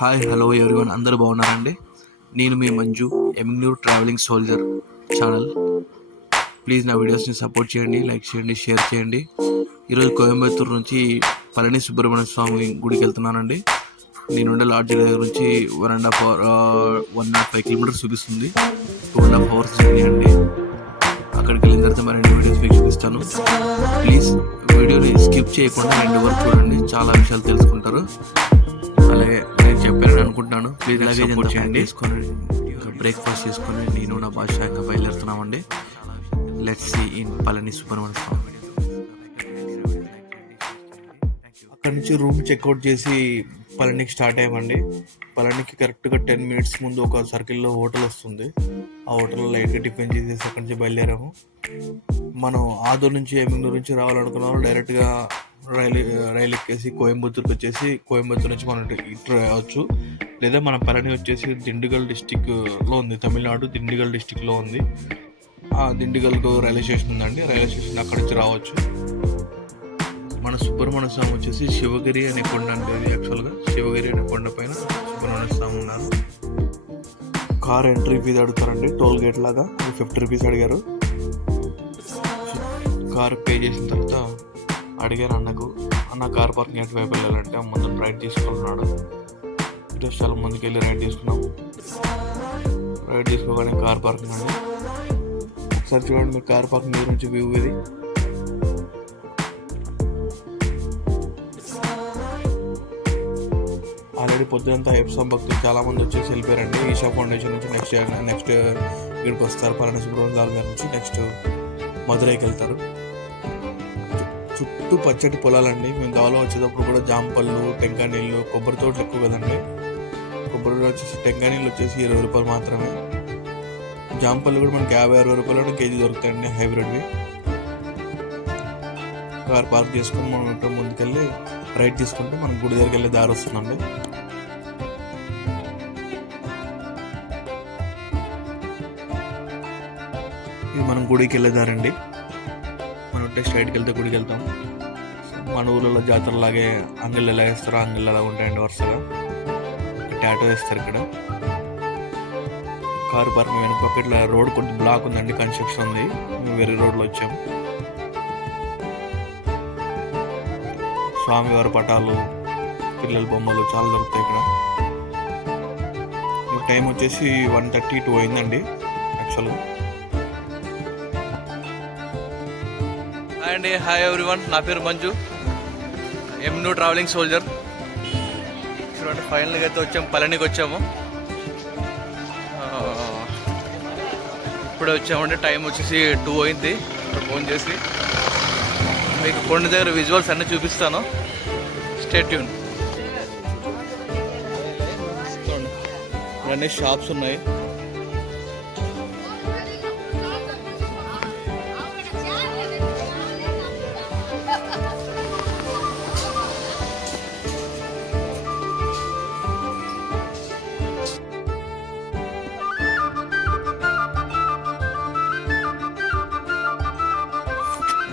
Hi hello everyone అందరూ బాగున్నారండి. నేను మీ మంజు ఎమ్యూర్ ట్రావెలింగ్ సోల్జర్ ఛానల్. ప్లీజ్ నా వీడియోస్ని సపోర్ట్ చేయండి, లైక్ చేయండి, షేర్ చేయండి. ఈరోజు కోయంబత్తూరు నుంచి పళని సుబ్రహ్మణ్య స్వామి గుడికి వెళ్తున్నానండి. నేనుండే లాడ్జ్ దగ్గర నుంచి 1.5 కిలోమీటర్స్ చూపిస్తుంది. 2.5 hours జర్నీ అండి. అక్కడికి వెళ్ళిన తర్వాత మరిన్ని వీడియోస్ మీకు చూపిస్తాను. ప్లీజ్ వీడియోని స్కిప్ చేయకుండా ఎండ్ వరకు చూడండి, చాలా విషయాలు తెలుసుకుంటారు. అలాగే నేను చెప్పానని అనుకుంటున్నాను. ప్లీజ్ అలాగే సపోర్ట్ చేయండి. తీసుకొని బ్రేక్ఫాస్ట్ చేసుకొని నేను నా భాష ఇంకా బయలుదేరుతున్నామండి. Let's see in Palani Subrahmanya Swamy. అక్కడి నుంచి రూమ్ చెక్అవుట్ చేసి పళనికి స్టార్ట్ అయ్యామండి. పళనికి కరెక్ట్గా 10 minutes ముందు ఒక సర్కిల్లో హోటల్ వస్తుంది. ఆ హోటల్లో లైట్గా టిఫిన్ చేసేసి అక్కడి నుంచి బయలుదేరాము. మనం ఆదూరు నుంచి ఎమ్మిగనూరు నుంచి రావాలనుకున్నాము. డైరెక్ట్గా రైలు ఎక్కేసి కోయంబత్తూరుకి వచ్చేసి కోయంబత్తూరు నుంచి మనం ఇటు రావచ్చు. లేదా మన పళని వచ్చేసి దిండిగల్ డిస్టిక్లో ఉంది, తమిళనాడు దిండిగల్ డిస్టిక్లో ఉంది. ఆ దిండిగల్కు రైల్వే స్టేషన్ ఉందండి. రైల్వే స్టేషన్ అక్కడి నుంచి రావచ్చు. మన సుబ్రహ్మణ్య స్వామి వచ్చేసి శివగిరి అనే కొండ అంటే యాక్చువల్గా శివగిరి అనే కొండ పైన సుబ్రహ్మణ్య స్వామి ఉన్నారు. కార్ ఎంట్రీ ఫీజు అడుగుతారండి, టోల్ గేట్ లాగా. 50 rupees అడిగారు. కార్ పే చేసిన తర్వాత అడిగాను అన్న కార్ పార్కింగ్ ఎటువైపు వెళ్ళాలంటే ముందు రైట్ తీసుకున్నాడు. జస్ట్ చాలా ముందుకు వెళ్ళి రైట్ తీసుకున్నాము. రైట్ తీసుకోగానే కార్ పార్కింగ్ అండి. ఒకసారి చూడండి, మీ కార్ పార్కింగ్ దగ్గర నుంచి వ్యూ ఇది. ఆల్రెడీ పొద్దునంతా అయ్యప్ప భక్తులు చాలా మంది వచ్చేసి వెళ్ళిపోయారండి. ఈషా ఫౌండేషన్ నుంచి నెక్స్ట్ ఇక్కడికి వస్తారు. పళని సుబ్రహ్మణ్య నుంచి నెక్స్ట్ మధురైకి వెళ్తారు. చుట్టూ పచ్చటి పొలాలండి. మేము దావలో వచ్చేటప్పుడు కూడా జాంపళ్ళు, టెంకాయ నీళ్ళు, కొబ్బరి తోటలు ఎక్కువ కదండి. కొబ్బరి వచ్చేసి టెంకాయ నీళ్ళు వచ్చేసి 20 రూపాయలు మాత్రమే. జాంపళ్ళు కూడా మనకి 50-60 రూపాయలు కేజీ దొరుకుతాయండి, హైబ్రిడ్వి. కార్ పార్క్ చేసుకొని మనం ముందుకెళ్ళి రైట్ తీసుకుంటే మనం గుడి దగ్గరికి వెళ్ళే దారి వస్తుందండి. ఇది మనం గుడికి వెళ్ళే దారండి. మనం స్ట్రైట్కి వెళ్తే గుడికి వెళ్తాం. మన ఊళ్ళలో జాతరలాగే అంగిళ్ళు ఎలా వేస్తారో అంగిళ్ళు అలా ఉంటాయండి. వరుసగా టాటో వేస్తారు ఇక్కడ. కారు పార్కింగ్ వెనక పక్క ఇట్లా రోడ్ కొంచెం బ్లాక్ ఉందండి, కన్స్ట్రక్షన్ ఉంది. మేము వేరే రోడ్లో వచ్చాము. స్వామివారి పటాలు, పిల్లల బొమ్మలు చాలా దొరుకుతాయి ఇక్కడ. టైం వచ్చేసి 1:32 అయిందండి యాక్చువల్గా. హాయ్ అండి, హాయ్ ఎవ్రీవన్. నా పేరు మంజు, ఎమ్యూర్ ట్రావెలింగ్ సోల్జర్. చూడండి, ఫైనల్గా అయితే వచ్చాము, పళనికి వచ్చాము. ఇప్పుడే వచ్చామండి. టైం వచ్చేసి 2 అయింది. ఫోన్ చేసి మీకు కొండ దగ్గర విజువల్స్ అన్నీ చూపిస్తాను. Stay tune. ఇవన్నీ షాప్స్ ఉన్నాయి.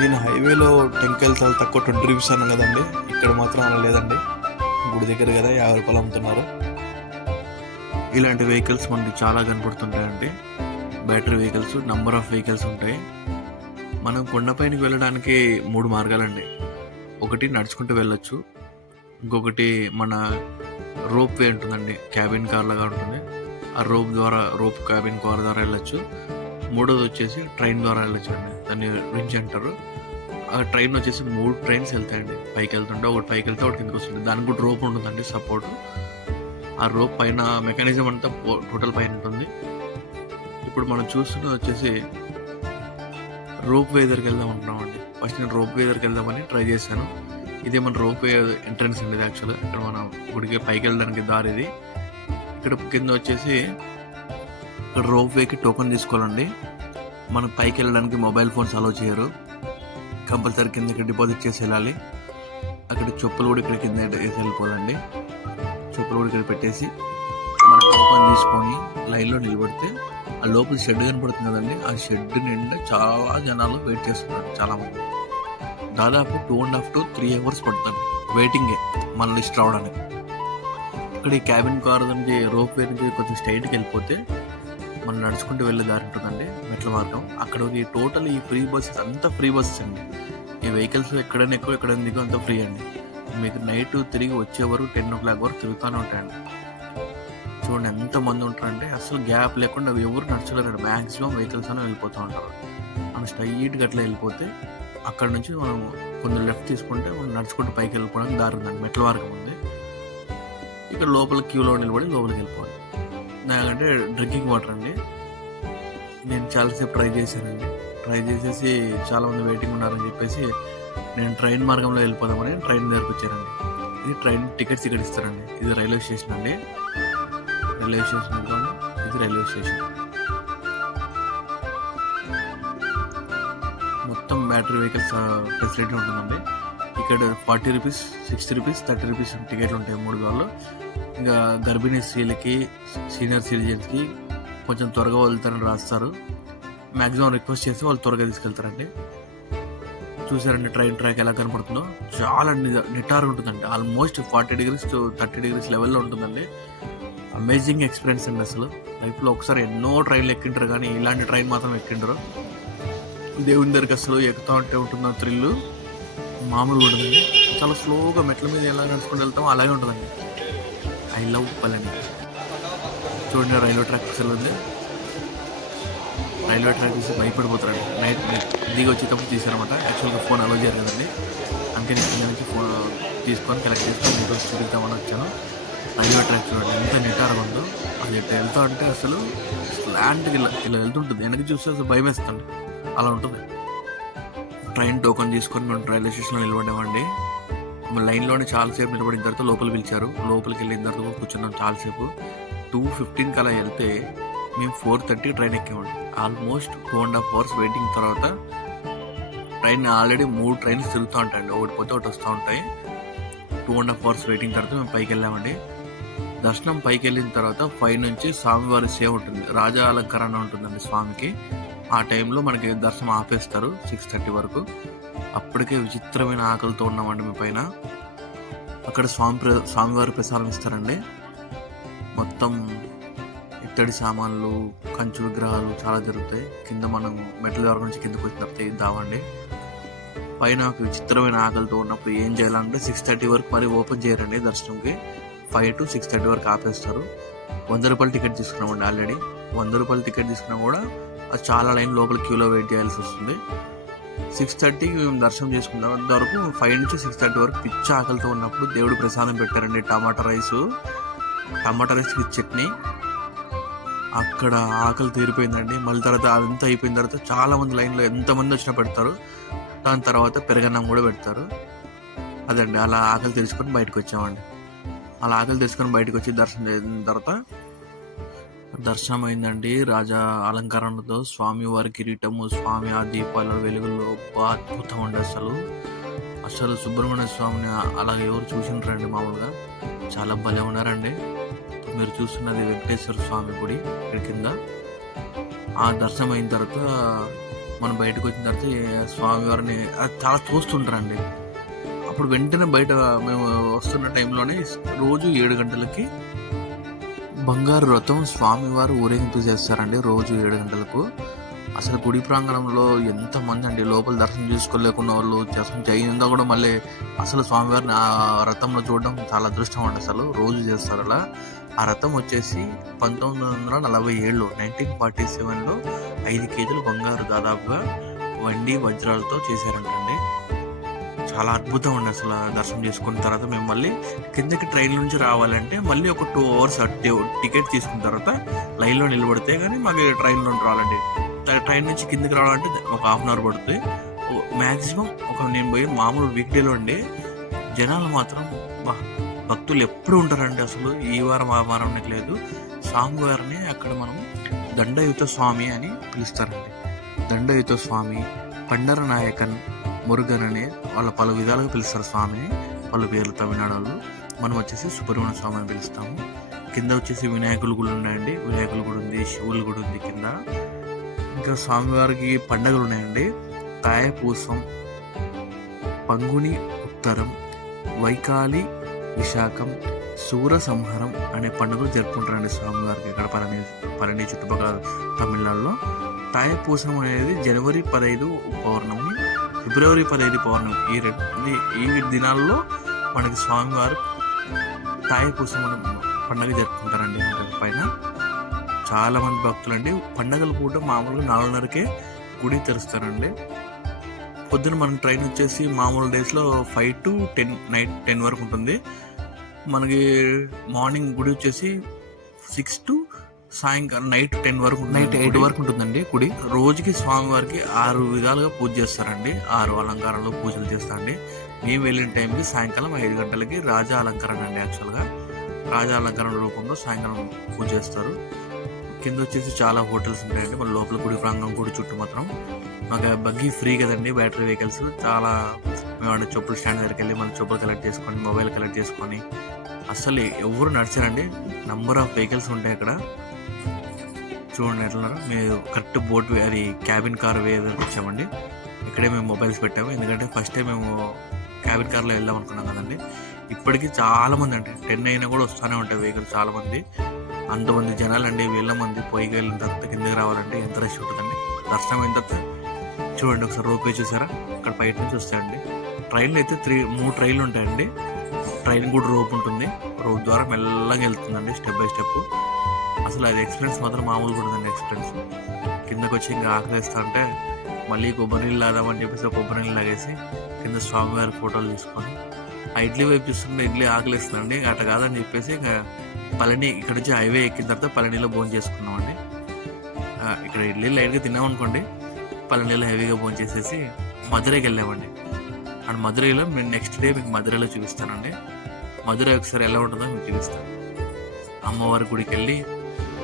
నేను హైవేలో టెంకాయలు చాలా తక్కువ 20 rupees అన్నాను కదండి. ఇక్కడ మాత్రం అలా లేదండి. గుడి దగ్గర కదా 50 రూపాయలు అమ్ముతున్నారు. ఇలాంటి వెహికల్స్ మనకి చాలా కనపడుతుంటాయండి. Battery vehicles, number of vehicles ఉంటాయి. మనం కొండపైనకి వెళ్ళడానికి 3 మార్గాలండి. ఒకటి నడుచుకుంటూ వెళ్ళొచ్చు, ఇంకొకటి మన రోప్ వే ఉంటుందండి, క్యాబిన్ కార్ లాగా ఉంటుంది. ఆ రోప్ క్యాబిన్ కార్ ద్వారా వెళ్ళొచ్చు. మూడోది వచ్చేసి ట్రైన్ ద్వారా వెళ్ళొచ్చు అండి, దాన్ని రించ్ అంటారు. ఆ ట్రైన్ వచ్చేసి 3 trains వెళ్తాయండి. పైకి వెళ్తుంటే ఒకటి పైకి వెళ్తే ఒకటి కిందకి వస్తుంది. దానికి కూడా రోప్ ఉంటుందండి, సపోర్ట్. ఆ రోప్ పైన మెకానిజం అంతా టోటల్ పైన ఉంటుంది. ఇప్పుడు మనం చూస్తున్నది వచ్చేసి రోప్ వే దగ్గరికి వెళ్దాం అంటున్నామండి. ఫస్ట్ నేను రోప్ వే దగ్గరికి వెళ్దామని ట్రై చేశాను. ఇదే మన రోప్ వే ఎంట్రన్స్ అండి యాక్చువల్గా. ఇక్కడ మనం గుడికి పైకి వెళ్ళడానికి దారి ఇది. ఇక్కడ కింద వచ్చేసి ఇక్కడ రోప్ వేకి టోకెన్ తీసుకోవాలండి. మనం పైకి వెళ్ళడానికి మొబైల్ ఫోన్స్ అలౌ చేయరు. కంపల్సరీ కిందకి డిపాజిట్ చేసి వెళ్ళాలి. అక్కడ చెప్పులు కూడా ఇక్కడ కింద వేసి వెళ్ళిపోవాలండి. చెప్పులు కూడా ఇక్కడ పెట్టేసి మనం టోకెన్ తీసుకొని లైన్లో నిలబడితే ఆ లోపల షెడ్ కనపడుతుంది కదండి. ఆ షెడ్ నిండా చాలా జనాలు వెయిట్ చేస్తున్నారు. చాలామంది దాదాపు 2.5 to 3 hours పడుతుంది వెయిటింగే మన లిస్ట్ రావడానికి. ఇక్కడ ఈ క్యాబిన్ కార్ నుంచి రోప్ వే నుంచి కొంచెం స్ట్రైట్కి వెళ్ళిపోతే మనం నడుచుకుంటూ వెళ్ళే దారి ఉంటుందండి, మెట్ల మార్గం. అక్కడ టోటల్ ఈ ఫ్రీ బస్సెస్ అంతా ఫ్రీ బస్సెస్ అండి. ఈ వెహికల్స్ ఎక్కడైనా ఎక్కువ ఎక్కడైనా దిగు అంతా ఫ్రీ అండి. మీకు నైట్ తిరిగి వచ్చే వరకు 10 o'clock వరకు తిరుగుతూనే ఉంటాయండి. చూడండి ఎంత మంది ఉంటారంటే అసలు గ్యాప్ లేకుండా ఎవరు నడచలేరండి. మ్యాక్సిమం వెహికల్స్ అని వెళ్ళిపోతూ ఉంటారు. మనం స్ట్రైట్గా అట్లా వెళ్ళిపోతే అక్కడ నుంచి మనం కొంచెం లెఫ్ట్ తీసుకుంటే మనం నడుచుకుంటూ పైకి వెళ్ళిపోవడానికి దారి ఉందండి, మెట్ల మార్గం ఉంది. ఇక్కడ లోపల క్యూలో నిలబడి లోపలికి వెళ్ళిపోవాలి. నాకంటే డ్రింకింగ్ వాటర్ అండి. నేను చాలాసేపు ట్రై చేశానండి. ట్రై చేసేసి చాలామంది వెయిటింగ్ ఉన్నారని చెప్పేసి నేను ట్రైన్ మార్గంలో వెళ్ళిపోదామని ట్రైన్ దగ్గరకు వచ్చానండి. ఇది ట్రైన్ టికెట్స్ ఇక్కడ ఇస్తారండి. ఇది రైల్వే స్టేషన్ అండి. రైల్వే స్టేషన్ ఇదిగోండి, ఇది రైల్వే స్టేషన్. మొత్తం బ్యాటరీ వెహికల్స్ ఫెసిలిటీ ఉంటుందండి. ఇక్కడ 40 రూపీస్, 60 రూపీస్, 30 రూపీస్ టికెట్లు ఉంటాయి 3 దారులు. ఇంకా గర్భిణీ స్త్రీలకి, సీనియర్ సిటిజన్స్కి కొంచెం త్వరగా వెళ్తారని రాస్తారు. మ్యాక్సిమం రిక్వెస్ట్ చేస్తే వాళ్ళు త్వరగా తీసుకెళ్తారండి. చూసారండి ట్రైన్ ట్రాక్ ఎలా కనపడుతుందో, చాలా నిటారు ఉంటుందండి. ఆల్మోస్ట్ 40 degrees to 30 degrees లెవెల్లో ఉంటుందండి. అమేజింగ్ ఎక్స్పీరియన్స్ అండి. అసలు లైఫ్లో ఒకసారి ఎన్నో ట్రైన్లు ఎక్కింటారు కానీ ఇలాంటి ట్రైన్ మాత్రం ఎక్కింటారు. దేవుని దగ్గరికి అసలు ఎక్కుతా ఉంటే ఉంటున్న థ్రిల్లు మామూలుగా ఉంటుందండి. చాలా స్లోగా మెట్ల మీద ఎలా నడుచుకుంటూ వెళ్తామో అలాగే ఉంటుందండి. I love Palani. చూడండి రైల్వే ట్రాక్ అసలు ఉంది. రైల్వే ట్రాక్ చూసి భయపడిపోతారండి. నైట్ దిగి వచ్చేటప్పుడు తీసారనమాట. యాక్చువల్గా ఫోన్ అలౌ చేయరు కదండి, అందుకే నేను కింద నుంచి ఫోన్ తీసుకొని కలెక్ట్ చేసుకొని మీకు చూపిద్దామని వచ్చాను. రైల్వే ట్రాక్ చూడండి ఎంత నిటారుగా ఉందో. అది ఎట్లా వెళ్తా అంటే అసలు స్లాంట్కి ఇలా వెళ్తుంటుంది. వెనక్కి చూస్తే అసలు భయం వేస్తుంది, అలా ఉంటుంది. ట్రైన్ టోకన్ తీసుకొని మేము రైల్వే స్టేషన్లో నిలబడ్డామండి. లైన్లోనే చాలాసేపు నిలబడిన తర్వాత లోపలికి పిలిచారు. లోపలికి వెళ్ళిన తర్వాత కూర్చున్నాం చాలాసేపు. 2:15 అలా వెళ్తే మేము 4:30 ట్రైన్ ఎక్కామండి. ఆల్మోస్ట్ 2.5 hours వెయిటింగ్ తర్వాత ట్రైన్ ఆల్రెడీ 3 ట్రైన్స్ తిరుగుతూ ఉంటాయండి, ఒకటి పోతే ఒకటి వస్తూ ఉంటాయి. 2.5 hours వెయిటింగ్ తర్వాత మేము పైకి వెళ్ళామండి. దర్శనం పైకి వెళ్ళిన తర్వాత పై నుంచి స్వామివారి సేవ ఉంటుంది, రాజా అలంకరణ ఉంటుందండి స్వామికి. ఆ టైంలో మనకి దర్శనం ఆపేస్తారు 6:30 వరకు. అప్పటికే విచిత్రమైన ఆకలితో ఉన్నామండి మేము పైన. అక్కడ స్వామివారి ప్రసాదం ఇస్తారండి. మొత్తం ఇత్తడి సామాన్లు, కంచు విగ్రహాలు చాలా జరుగుతాయి. కింద మనం మెట్ల ద్వారా నుంచి కిందకు వచ్చినప్పుడు ఇద్దామండి. పైన ఒక విచిత్రమైన ఆకలితో ఉన్నప్పుడు ఏం చేయాలంటే 6:30 వరకు మరి ఓపెన్ చేయరండి దర్శనంకి. 5 to 6:30 వరకు ఆపేస్తారు. 100 రూపాయల టికెట్ తీసుకున్నామండి ఆల్రెడీ. 100 రూపాయల టికెట్ తీసుకున్నా కూడా అది చాలా లైన్ లోపల క్యూలో వెయిట్ చేయాల్సి వస్తుంది. 6:30కి మేము దర్శనం చేసుకున్నాం. అంతవరకు 5 నుంచి 6:30 వరకు పిచ్చి ఆకలితో ఉన్నప్పుడు దేవుడు ప్రసాదం పెట్టారండి. టమాటా రైస్ విత్ చట్నీ. అక్కడ ఆకలి తీరిపోయిందండి. మళ్ళీ తర్వాత అదంతా అయిపోయిన తర్వాత చాలా మంది లైన్లో ఎంతమంది వచ్చినా పెడతారు. దాని తర్వాత పెరగన్నం కూడా పెడతారు. అదండి అలా ఆకలి తెరుచుకొని బయటకు వచ్చామండి. అలా ఆకలి తెరుచుకొని బయటకు వచ్చి దర్శనం చేసిన తర్వాత దర్శనం అయిందండి. రాజా అలంకరణతో స్వామి వారి కిరీటము, స్వామి ఆ దీపాల వెలుగులో అద్భుతం అండి. అసలు సుబ్రహ్మణ్య స్వామిని అలా ఎవరు చూసింటారండి మామూలుగా, చాలా భలే ఉన్నారండి. మీరు చూస్తున్నది వెంకటేశ్వర స్వామి గుడి ఇక్కడ కింద. ఆ దర్శనం అయిన తర్వాత మనం బయటకు వచ్చిన తర్వాత స్వామివారిని చాలా చూస్తుంటారండి. అప్పుడు వెంటనే బయట మేము వస్తున్న టైంలోనే రోజు 7 గంటలకి బంగారు రథం స్వామివారు ఊరేగింపు చేస్తారండి. రోజు 7 గంటలకు. అసలు గుడి ప్రాంగణంలో ఎంతమంది అండి, లోపల దర్శనం చేసుకోలేకున్న వాళ్ళు దర్శనం చేయిందా కూడా మళ్ళీ అసలు స్వామివారిని ఆ రథంలో చూడడం చాలా అదృష్టం అండి. అసలు రోజు చేస్తారు అలా. ఆ రథం వచ్చేసి 1947 1947లో 5 కేజీలు బంగారు దాదాపుగా వెండి వజ్రాలతో చేశారంటండి. చాలా అద్భుతం అండి. అసలు దర్శనం చేసుకున్న తర్వాత మేము మళ్ళీ కిందకి ట్రైన్ నుంచి రావాలంటే మళ్ళీ ఒక 2 hours టికెట్ తీసుకున్న తర్వాత లైన్లో నిలబడితే కానీ మాకు ట్రైన్లో రావాలండి. ట్రైన్ నుంచి కిందకి రావాలంటే ఒక 1/2 hour పడుతుంది మ్యాక్సిమం. నేను పోయి మామూలు వీక్ డేలో అండి, జనాలు మాత్రం భక్తులు ఎప్పుడు ఉంటారండి. అసలు ఈ వారం ఆ వారం లేదు. స్వామివారిని అక్కడ మనం దండయుత స్వామి అని పిలుస్తారండి. దండయుత స్వామి, పండర నాయకన్, మురుగన్ అని వాళ్ళ పలు విధాలుగా పిలుస్తారు స్వామిని, వాళ్ళ పేర్లు తమిళనాడు వాళ్ళు. మనం వచ్చేసి సుబ్రహ్మణ్య స్వామి అని పిలుస్తాము. కింద వచ్చేసి వినాయకుల గుడి ఉన్నాయండి. వినాయకుల గుడి ఉంది, శివుల గుడి ఉంది కింద. ఇంకా స్వామివారికి పండుగలు ఉన్నాయండి. తాయపూసం, పంగుని ఉత్తరం, వైకాలి విశాఖం, సూర సంహారం అనే పండుగ జరుపుకుంటారండి స్వామివారికి ఇక్కడ పళని చుట్టుపక్కల తమిళనాడులో. తాయపూసం అనేది జనవరి 15 పౌర్ణమి, ఫిబ్రవరి 15 పౌర్ణమి, ఈ దినాల్లో మనకి స్వామివారు తాయపూసం పండుగ జరుపుకుంటారండి. పైన చాలా మంది భక్తులు అండి పండగలు కూడా మామూలుగా 4:30కే గుడి తెరుస్తారండి. పొద్దున మన ట్రైన్ వచ్చేసి మామూలు డేస్లో 5 to 10 నైట్ 10 వరకు ఉంటుంది. మనకి మార్నింగ్ గుడి వచ్చేసి 6 to సాయంకాలం నైట్ 10 వరకు, నైట్ 8 వరకు ఉంటుందండి గుడి. రోజుకి స్వామివారికి 6 విధాలుగా పూజ చేస్తారండి. 6 అలంకారంలో పూజలు చేస్తారండి. మేము వెళ్ళిన టైంకి సాయంకాలం 5 గంటలకి రాజా అలంకరణ అండి. యాక్చువల్గా రాజా అలంకరణ రూపంలో సాయంకాలం పూజ చేస్తారు. కింద వచ్చేసి చాలా హోటల్స్ ఉంటాయండి. మన లోపల గుడి ప్రాంగణం గుడి చుట్టూ మాత్రం మాకు బగ్గీ ఫ్రీ కదండి, బ్యాటరీ వెహికల్స్. చాలా మేము ఆడ చెప్పుల స్టాండ్ దగ్గరికి వెళ్ళి మన చెప్పులు కలెక్ట్ చేసుకొని, మొబైల్ కలెక్ట్ చేసుకొని, అసలు ఎవరు నడిచారండి. నంబర్ ఆఫ్ వెహికల్స్ ఉంటాయి అక్కడ. చూడండి ఎట్లా మేము కరెక్ట్ బోట్ అది క్యాబిన్ కార్ వే దగ్గరికి వచ్చామండి. ఇక్కడే మేము మొబైల్స్ పెట్టాము, ఎందుకంటే ఫస్ట్ టైం మేము క్యాబిన్ కార్లో వెళ్దాం అనుకున్నాం కదండి. ఇప్పటికీ చాలా మంది అంటే 10 అయినా కూడా వస్తూనే ఉంటాయి వెహికల్స్. చాలా మంది, అంతమంది జనాలు అండి. వేల మంది పైకి వెళ్ళిన తర్వాత కిందకి రావాలంటే ఎంత రష్ ఉంటుందండి. దర్శనం అయిన తర్వాత చూడండి ఒకసారి రోపే చూసారా, అక్కడ బయట నుంచి వస్తాయండి. ట్రైన్లు అయితే 3 ట్రైన్లు ఉంటాయండి. ట్రైన్ కూడా రోప్ ఉంటుంది. రోప్ ద్వారా మెల్లగా వెళ్తుందండి స్టెప్ బై స్టెప్. అసలు అది ఎక్స్పీరియన్స్ మాత్రం మామూలుగా ఉంటుందండి ఎక్స్పీరియన్స్. కిందకు వచ్చి ఇంకా ఆకలిస్తా అంటే మళ్ళీ కొబ్బరి నీళ్ళు లాదామని చెప్పేసి కొబ్బరి నీళ్ళు లాగేసి కింద స్వామివారి ఫోటోలు తీసుకొని ఆ ఇడ్లీ వైపు చూస్తుంటే ఇడ్లీ ఆకలిస్తుందండి. అట్లా కాదని చెప్పేసి ఇంకా పళని ఇక్కడ నుంచి హైవే ఎక్కిన తర్వాత పళనిలో భోజనం చేసుకున్నామండి. ఇక్కడ ఇడ్లీ లైట్గా తిన్నామనుకోండి, పళనిలో హెవీగా భోజనం చేసేసి మధురైకి వెళ్ళామండి. అండ్ మధురైలో నేను నెక్స్ట్ డే మీకు మధురైలో చూపిస్తానండి. మధురై ఒకసారి ఎలా ఉంటుందో మీకు చూపిస్తాను. అమ్మవారి గుడికి వెళ్ళి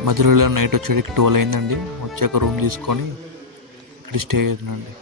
మధురైలో నైట్ వచ్చేటికి 12 అయిందండి. వచ్చాక రూమ్ తీసుకొని ఇక్కడ స్టే అయిందండి.